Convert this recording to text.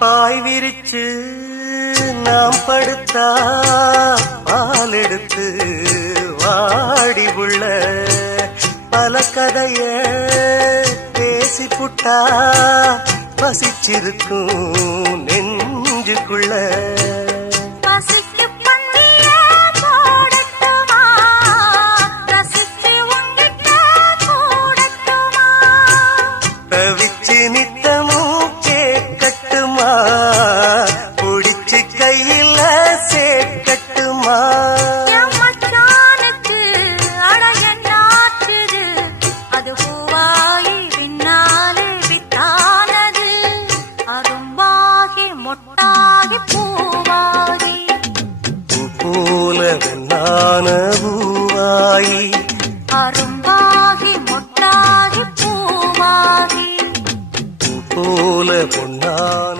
பாய் விரிச்சு நாம் படுத்தா பால் எடுத்து வாடி உள்ள பல கதைய பேசி புட்டா பசிச்சிருக்கும் நெஞ்சுக்குள்ள தவிச்சு நித்தமும் கேட்கட்டுமா புடிச்சு கையில சேர்க்கட்டுமா அது பூவாகி பின்னாலே வித்தானது அரும்பாகி மொட்டாகி பூவாகி பூ போல வெண்ணான பூவாயி அரும்பாகி மொட்டாகி பூவாகி பூ போல பொன்னான